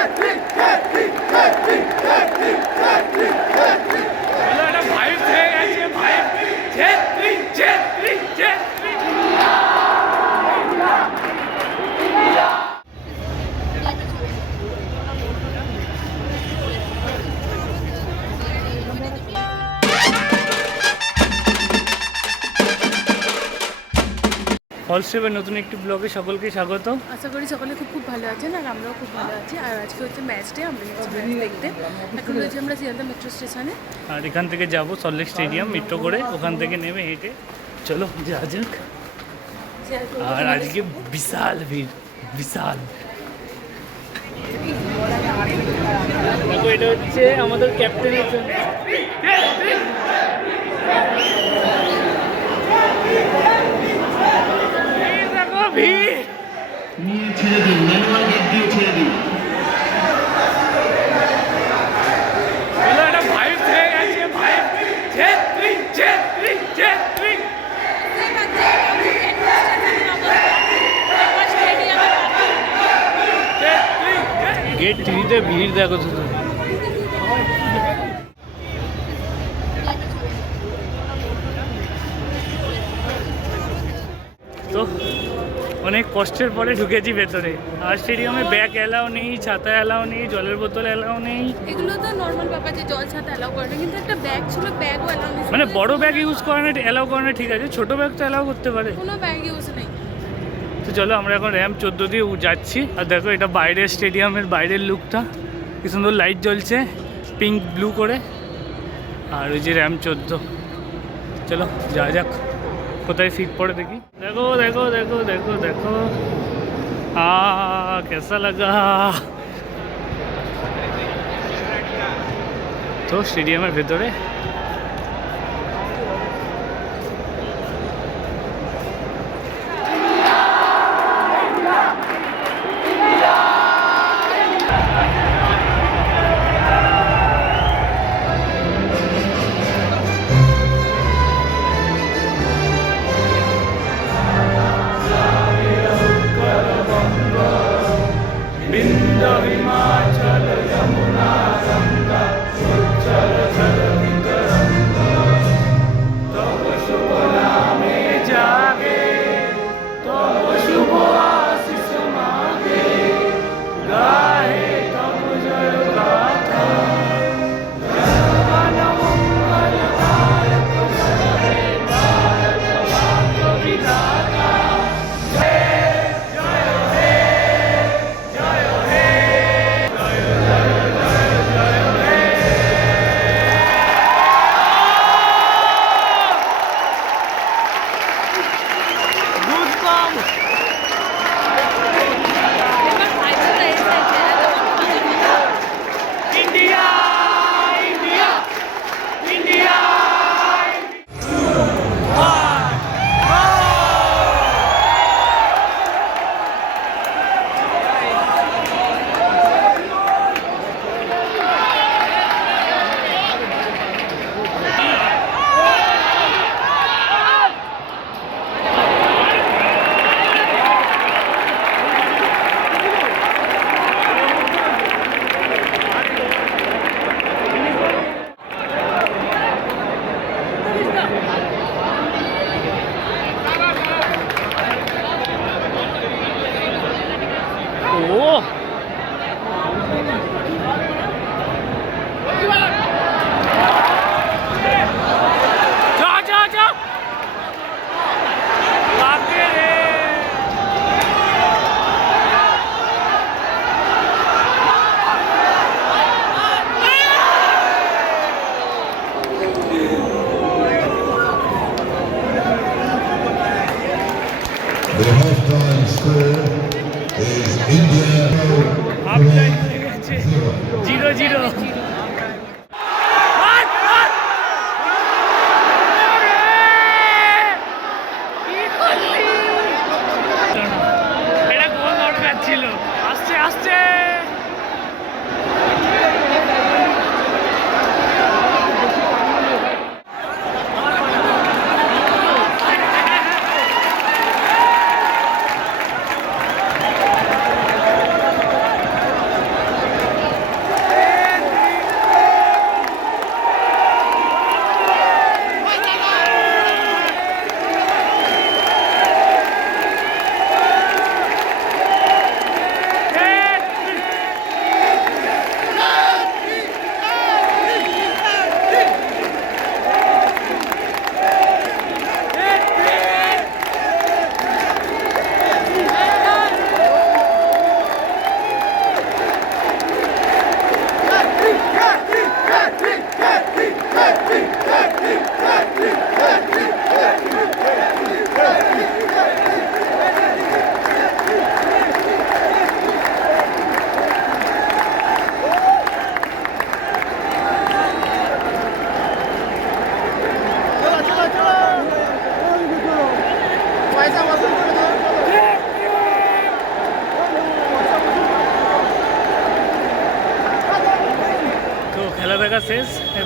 Patrick, Patrick, Patrick, Patrick, Patrick, Patrick, Patrick. ফলস্রেপের নতুন একটি ব্লগে সকলকে স্বাগত। আশা করি সকলে খুব খুব ভালো আছেন আর আমরাও খুব ভালো আছি। আর আজকে হচ্ছে ম্যাচ ডে আমরা ম্যাচ দেখতে। এখন রয়েছে আমরা শিয়ালদা মেট্রো স্টেশনে আর এখান থেকে যাব সল্টলেক স্টেডিয়াম মেট্রো করে। ওখান থেকে নেমে হেঁটে চলো যা যাক। আর আজকে বিশাল ভিড় বিশাল। দেখো এটা হচ্ছে আমাদের ক্যাপ্টেনের জন্য। গেট ভিড় দেখো শুধু। তো অনেক কষ্টের পরে ঢুকেছি ভেতরে। আর স্টেডিয়ামে ব্যাগ এলাও নেই ছাতা এলাও নেই জলের বোতল এলাও নেই। এগুলো তো নর্মাল ব্যাপার যে জল ছাতা অ্যালাউ করে কিন্তু একটা ব্যাগ ছিল ব্যাগও অ্যালাউ নেই। মানে বড় ব্যাগ ইউজ করে না এলাও করে না ঠিক আছে। ছোট ব্যাগ তো এলাও করতে পারে। কোনো ব্যাগ ইউজ নেই। তো চলো আমরা এখন র্যাম চোদ্দ দিয়ে যাচ্ছি। আর দেখো এটা বাইরের স্টেডিয়ামের বাইরের লুকটা। কি সুন্দর লাইট জ্বলছে, পিঙ্ক, ব্লু করে। আর ওই যে র্যাম চোদ্দ। চলো যা যাক, কোথায় সিট পড়ে দেখি। দেখো দেখো দেখো দেখো দেখো। আ, কেসা লাগা। তো স্টেডিয়ামের ভেতরে জাগে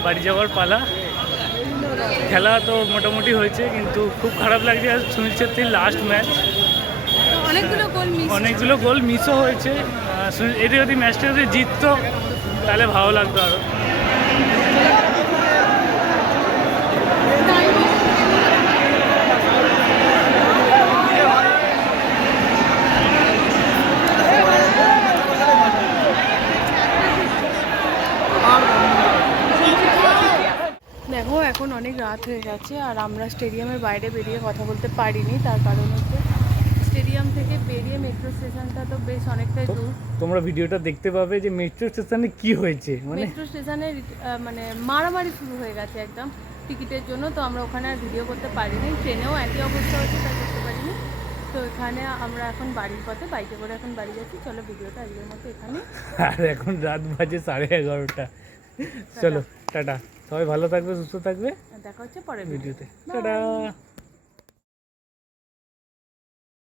বাড়ি যাওয়ার পালা। খেলা তো মোটামুটি হয়েছে কিন্তু খুব খারাপ লাগছে। আর সুনীল ছেত্রীর লাস্ট ম্যাচ অনেকগুলো গোল মিস অনেকগুলো গোল মিসও হয়েছে। এটি এটা যদি ম্যাচটা যদি জিততো তাহলে ভালো লাগতো আরও দেখো এখন অনেক রাত হয়ে গেছে আর আমরা স্টেডিয়ামের বাইরে বেরিয়ে কথা বলতে পারিনি তার কারণ হচ্ছে স্টেডিয়াম থেকে বেরিয়ে মেট্রো স্টেশনটা তো বেশ অনেকটাই দূর। তোমরা ভিডিওটা দেখতে পাবে যে মেট্রো স্টেশনে কি হয়েছে মানে মেট্রো স্টেশনে মানে মারামারি শুরু হয়ে গেছে একদম টিকিটের জন্য তো আমরা ওখানে আর ভিডিও করতে পারিনি। ট্রেনেও একই অবস্থা হচ্ছে তাই করতে পারিনি। তো এখানে আমরা এখন বাড়ির পথে বাইকে করে এখন বাড়ি যাচ্ছি। চলো ভিডিওটা আজকের মতো এখানে আর এখন রাত বাজে সাড়ে এগারোটা। চলো টাটা। সবাই ভালো থাকবে সুস্থ থাকবে। দেখা হচ্ছে পরের ভিডিও ভিডিওতে টাটা।